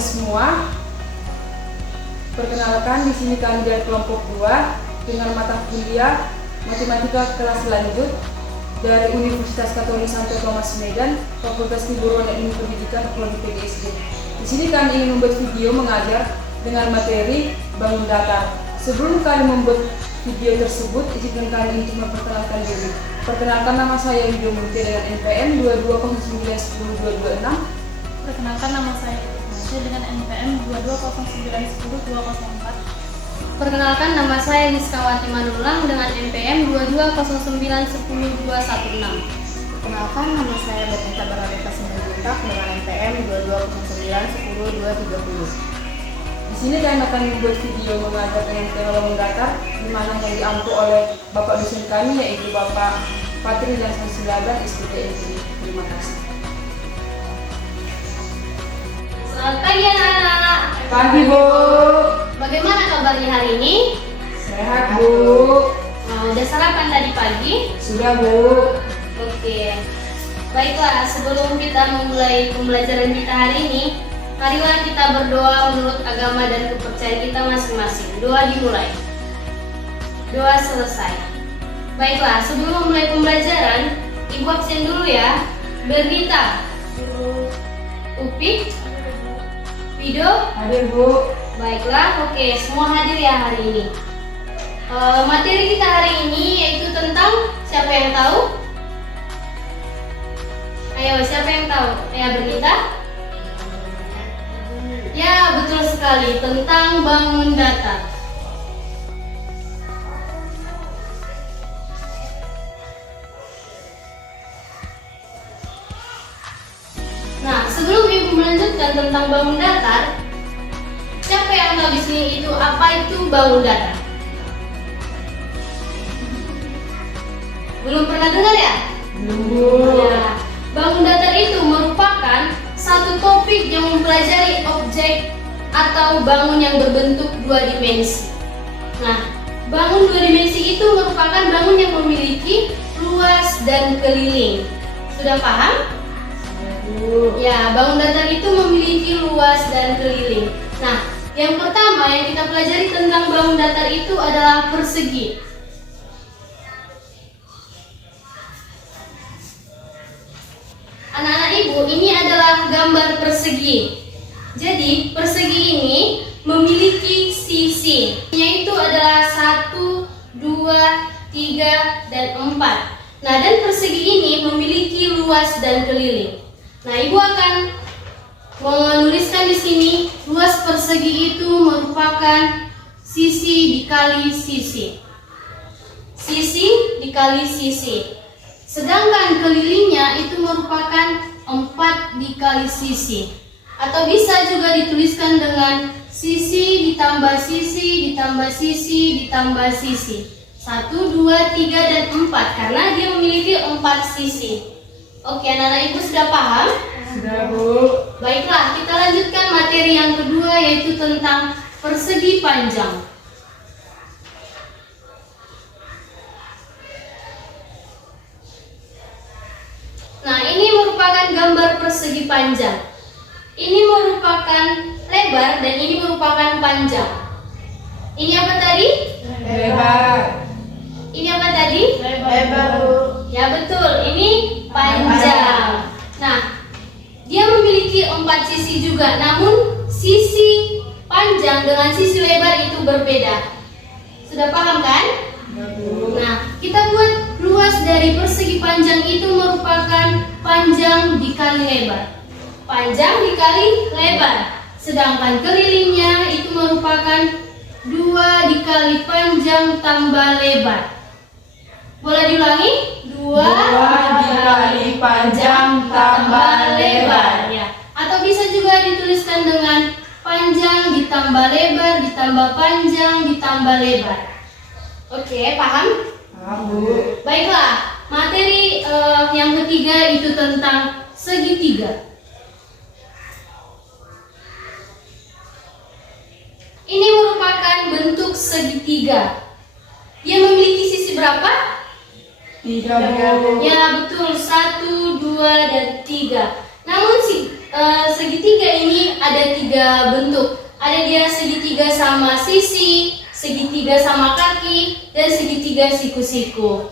semua. Perkenalkan, di sini kami dari kelompok 2 dengan mata kuliah Matematika kelas lanjut dari Universitas Katolik Santo Thomas Medan, Fakultas Keguruan dan Ilmu Pendidikan, Prodi PGSD. Di sini kami ingin membuat video mengajar dengan materi bangun datar. Sebelum kami membuat video tersebut, izinkan kami untuk memperkenalkan diri. Perkenalkan, nama saya Widio Munti dengan NPM 2209102226. Perkenalkan, nama saya dengan NPM 2209102204. Perkenalkan, nama saya Niskawati Manulang dengan NPM 2209102116. Perkenalkan, nama saya Betenta Baradeta Simanjuntak dengan NPM 2209102230. Di sini kami akan membuat video mengajar dengan tema bangun datar, di mana yang diampu oleh Bapak dosen kami yaitu Bapak Patri dan Sansilagan SPTN. Terima kasih. Selamat pagi anak-anak. Pagi Bu. Bagaimana kabarnya hari ini? Sehat Bu. Udah sarapan tadi pagi? Sudah Bu. Oke. Baiklah, sebelum kita memulai pembelajaran kita hari ini, marilah kita berdoa menurut agama dan kepercayaan kita masing-masing. Doa dimulai. Doa selesai. Baiklah, sebelum memulai pembelajaran, Ibu absen dulu ya. Bernita, Upik, Wido, Hadir Bu. baiklah, oke, semua hadir ya hari ini. Materi kita hari ini yaitu tentang, siapa yang tahu? Ayo, siapa yang tahu? Ya, Bernita? Ya, betul sekali, tentang bangun datar. Nah, sebelum Ibu melanjutkan tentang bangun datar, siapa yang tahu di sini itu apa itu bangun datar? Belum pernah dengar ya? Belum. Ya, bangun datar itu merupakan satu topik yang mempelajari objek atau bangun yang berbentuk dua dimensi. Nah, bangun dua dimensi itu merupakan bangun yang memiliki luas dan keliling. Sudah paham? Ya, bangun datar itu memiliki luas dan keliling. Nah, yang pertama yang kita pelajari tentang bangun datar itu adalah persegi. Anak-anak Ibu, ini adalah gambar persegi. Jadi, persegi ini memiliki sisi, yaitu adalah 1, 2, 3, dan 4. Nah, dan persegi ini memiliki luas dan keliling. Nah, Ibu akan menuliskan di sini luas persegi itu merupakan sisi dikali sisi. Sisi dikali sisi. Sedangkan kelilingnya itu merupakan 4 dikali sisi. Atau bisa juga dituliskan dengan sisi ditambah sisi ditambah sisi ditambah sisi. 1, 2, 3, dan 4 karena dia memiliki 4 sisi. Oke, anak-anak Ibu sudah paham? Sudah Bu. Baiklah, kita lanjutkan materi yang kedua yaitu tentang persegi panjang. Nah, ini merupakan gambar persegi panjang. Ini merupakan lebar dan ini merupakan panjang. Ini apa tadi? Lebar. Ini apa tadi? Lebar Bu. Ya betul, ini panjang. Nah, dia memiliki 4 sisi juga, namun sisi panjang dengan sisi lebar itu berbeda. Sudah paham kan? Nah, kita buat luas dari persegi panjang itu merupakan panjang dikali lebar. Panjang dikali lebar. Sedangkan kelilingnya itu merupakan 2 dikali panjang tambah lebar. Boleh diulangi? 2 dikali panjang tambah lebar. Ya. Atau bisa juga dituliskan dengan panjang ditambah lebar ditambah panjang ditambah lebar. Oke, paham? Paham Bu. Baiklah, materi yang ketiga itu tentang segitiga. Ini merupakan bentuk segitiga. Dia memiliki sisi berapa? 3 Bu. Ya betul, 1, 2, dan 3. Namun segitiga ini ada 3 bentuk. Ada dia segitiga sama sisi, segitiga sama kaki, dan segitiga siku-siku.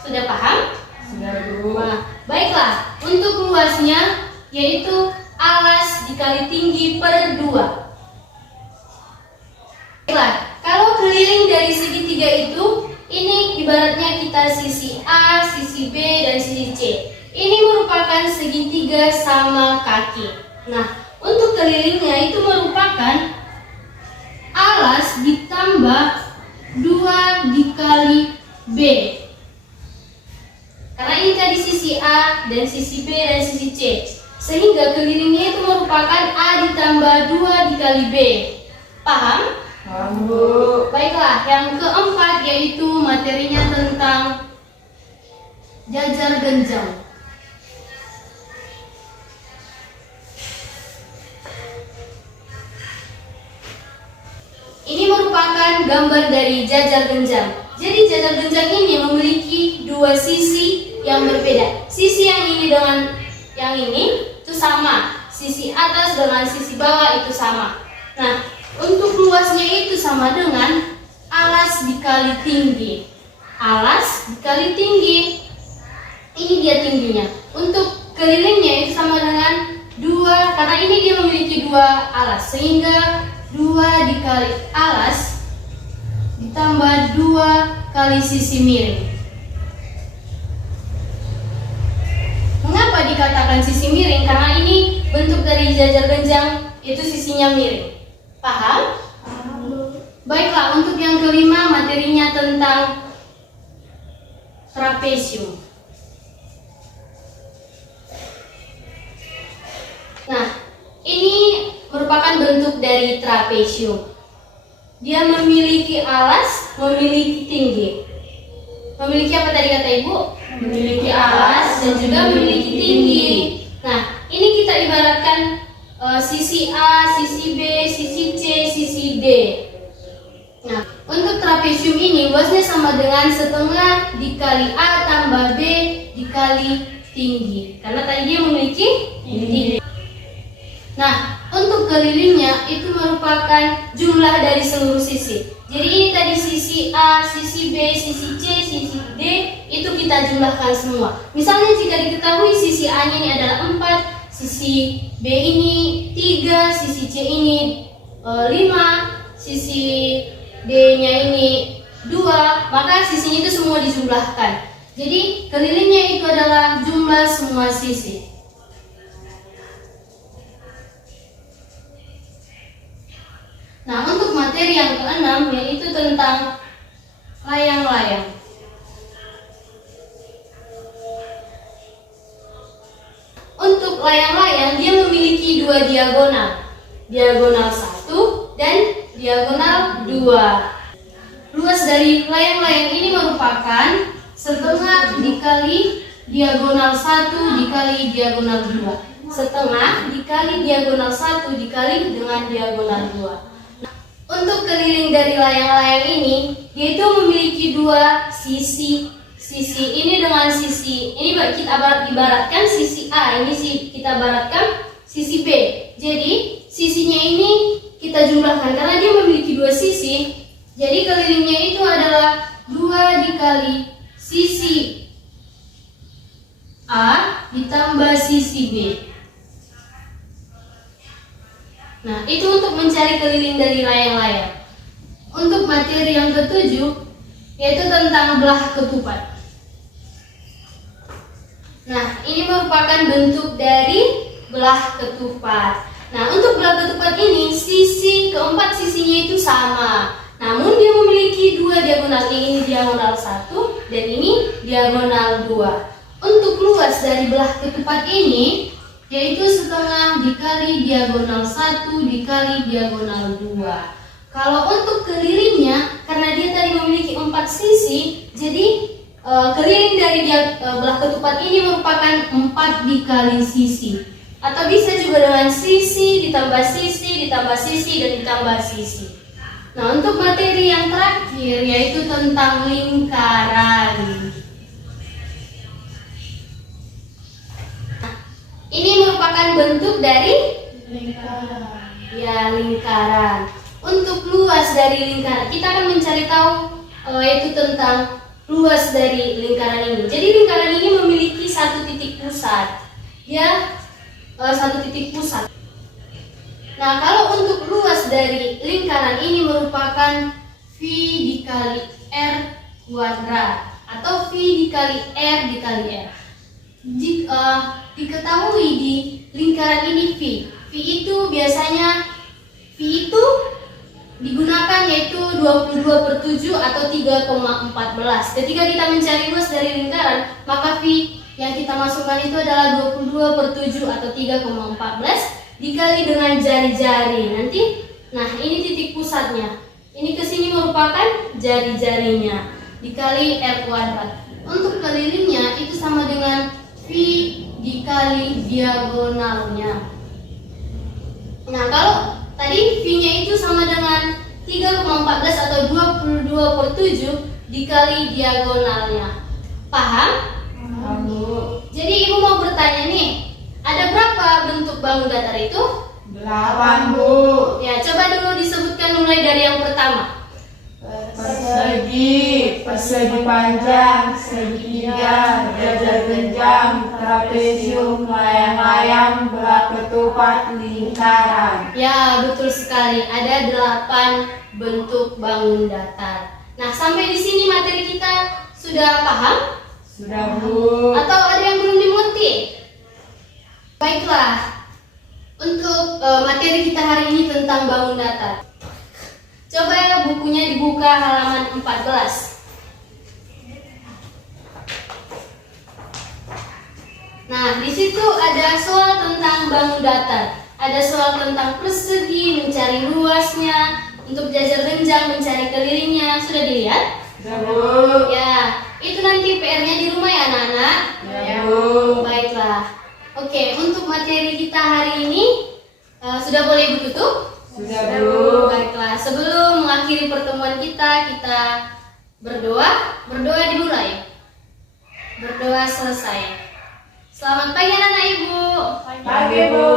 Sudah paham? Sudah, Bu. Nah, baiklah, untuk luasnya yaitu alas dikali tinggi per 2. Baiklah, kalau keliling dari segitiga itu, ini ibaratnya kita sisi A, sisi B, dan sisi C. Ini merupakan segitiga sama kaki. Nah, untuk kelilingnya itu merupakan alas ditambah 2 dikali B. Karena ini tadi sisi A dan sisi B dan sisi C, sehingga kelilingnya itu merupakan A ditambah 2 dikali B. Paham? Paham, Bu. Baiklah, yang keempat yaitu materinya tentang jajar genjang. Ini merupakan gambar dari jajar genjang. Jadi jajar genjang ini memiliki 2 sisi yang berbeda. Sisi yang ini dengan yang ini itu sama. Sisi atas dengan sisi bawah itu sama. Nah, untuk luasnya itu sama dengan alas dikali tinggi. Alas dikali tinggi. Ini dia tingginya. Untuk kelilingnya itu sama dengan 2, karena ini dia memiliki 2 alas, sehingga 2 dikali alas ditambah 2 kali sisi miring. Mengapa dikatakan sisi miring? Karena ini bentuk dari jajar genjang itu sisinya miring. Paham? Baiklah, untuk yang kelima materinya tentang trapesium. Nah, ini merupakan bentuk dari trapesium. Dia memiliki alas, memiliki tinggi. Memiliki apa tadi kata Ibu? Memiliki alas dan juga memiliki tinggi. Nah, ini kita ibaratkan sisi A, sisi B, sisi C, sisi D. Nah, untuk trapesium ini luasnya sama dengan setengah dikali A tambah B dikali tinggi. Karena tadi dia memiliki tinggi. Nah, untuk kelilingnya itu merupakan jumlah dari seluruh sisi. Jadi ini tadi sisi A, sisi B, sisi C, sisi D, itu kita jumlahkan semua. Misalnya jika diketahui sisi A-nya ini adalah 4, sisi B ini 3, sisi C ini 5, sisi D-nya ini 2, maka sisinya itu semua dijumlahkan. Jadi kelilingnya itu adalah jumlah semua sisi. Nah, untuk materi yang keenam yaitu tentang layang-layang. Untuk layang-layang dia memiliki 2 diagonal. Diagonal 1 dan diagonal 2. Luas dari layang-layang ini merupakan setengah dikali diagonal 1 dikali diagonal 2. Setengah dikali diagonal 1 dikali dengan diagonal 2. Untuk keliling dari layang-layang ini, dia itu memiliki 2 sisi. Sisi ini dengan sisi ini kita ibaratkan sisi A, ini kita ibaratkan sisi B. Jadi sisinya ini kita jumlahkan karena dia memiliki 2 sisi. Jadi kelilingnya itu adalah 2 dikali sisi A ditambah sisi B. Nah, itu untuk mencari keliling dari layang-layang. Untuk materi yang ketujuh, yaitu tentang belah ketupat. Nah, ini merupakan bentuk dari belah ketupat. Nah, untuk belah ketupat ini, keempat sisinya itu sama. Namun dia memiliki 2 diagonal, ini diagonal 1 dan ini diagonal 2. Untuk luas dari belah ketupat ini, yaitu setengah dikali diagonal 1 dikali diagonal 2. Kalau untuk kelilingnya, karena dia tadi memiliki 4 sisi, jadi keliling dari belah ketupat ini merupakan 4 dikali sisi. Atau bisa juga dengan sisi ditambah sisi ditambah sisi dan ditambah sisi. Nah, untuk materi yang terakhir yaitu tentang lingkaran. Ini merupakan bentuk dari Lingkaran. ya lingkaran. Untuk luas dari lingkaran, kita akan mencari tahu yaitu tentang luas dari lingkaran ini. Jadi lingkaran ini memiliki satu titik pusat. Ya, satu titik pusat. Nah, kalau untuk luas dari lingkaran ini merupakan V dikali R kuadrat atau V dikali R dikali R. Diketahui di lingkaran ini V itu biasanya V itu digunakan yaitu 22/7 atau 3,14. Ketika kita mencari luas dari lingkaran, maka V yang kita masukkan itu adalah 22/7 atau 3,14 dikali dengan jari-jari. Nanti, nah ini titik pusatnya. Ini ke sini merupakan jari-jarinya dikali R kuadrat. Untuk kelilingnya itu sama dengan V dikali diagonalnya. Nah, kalau tadi V-nya itu sama dengan 3,14 atau 22/7 dikali diagonalnya. Paham? Paham, Bu. Jadi Ibu mau bertanya nih, ada berapa bentuk bangun datar itu? 8, Bu. Ya, coba dulu disebutkan mulai dari yang pertama. Persegi, persegi panjang, segitiga, jajar genjang, trapesium, layang-layang, belah ketupat, lingkaran. Ya, betul sekali. Ada 8 bentuk bangun datar. Nah, sampai di sini materi kita sudah paham? Sudah, Bu. Atau ada yang belum dimengerti? Baiklah. Untuk materi kita hari ini tentang bangun datar. Coba ya bukunya dibuka halaman 14. Nah, di situ ada soal tentang bangun datar. Ada soal tentang persegi, mencari luasnya, untuk jajar genjang, mencari kelilingnya. Sudah dilihat? Sudah, Bu. Ya, itu nanti PR-nya di rumah ya, anak-anak. Ya, Bu. Baiklah. Oke, untuk materi kita hari ini sudah boleh Ibu tutup? Sudah, Bu. Baiklah, sebelum mengakhiri pertemuan kita berdoa. Berdoa dimulai. Berdoa selesai. Selamat pagi anak-anak Ibu. Pagi, Bu.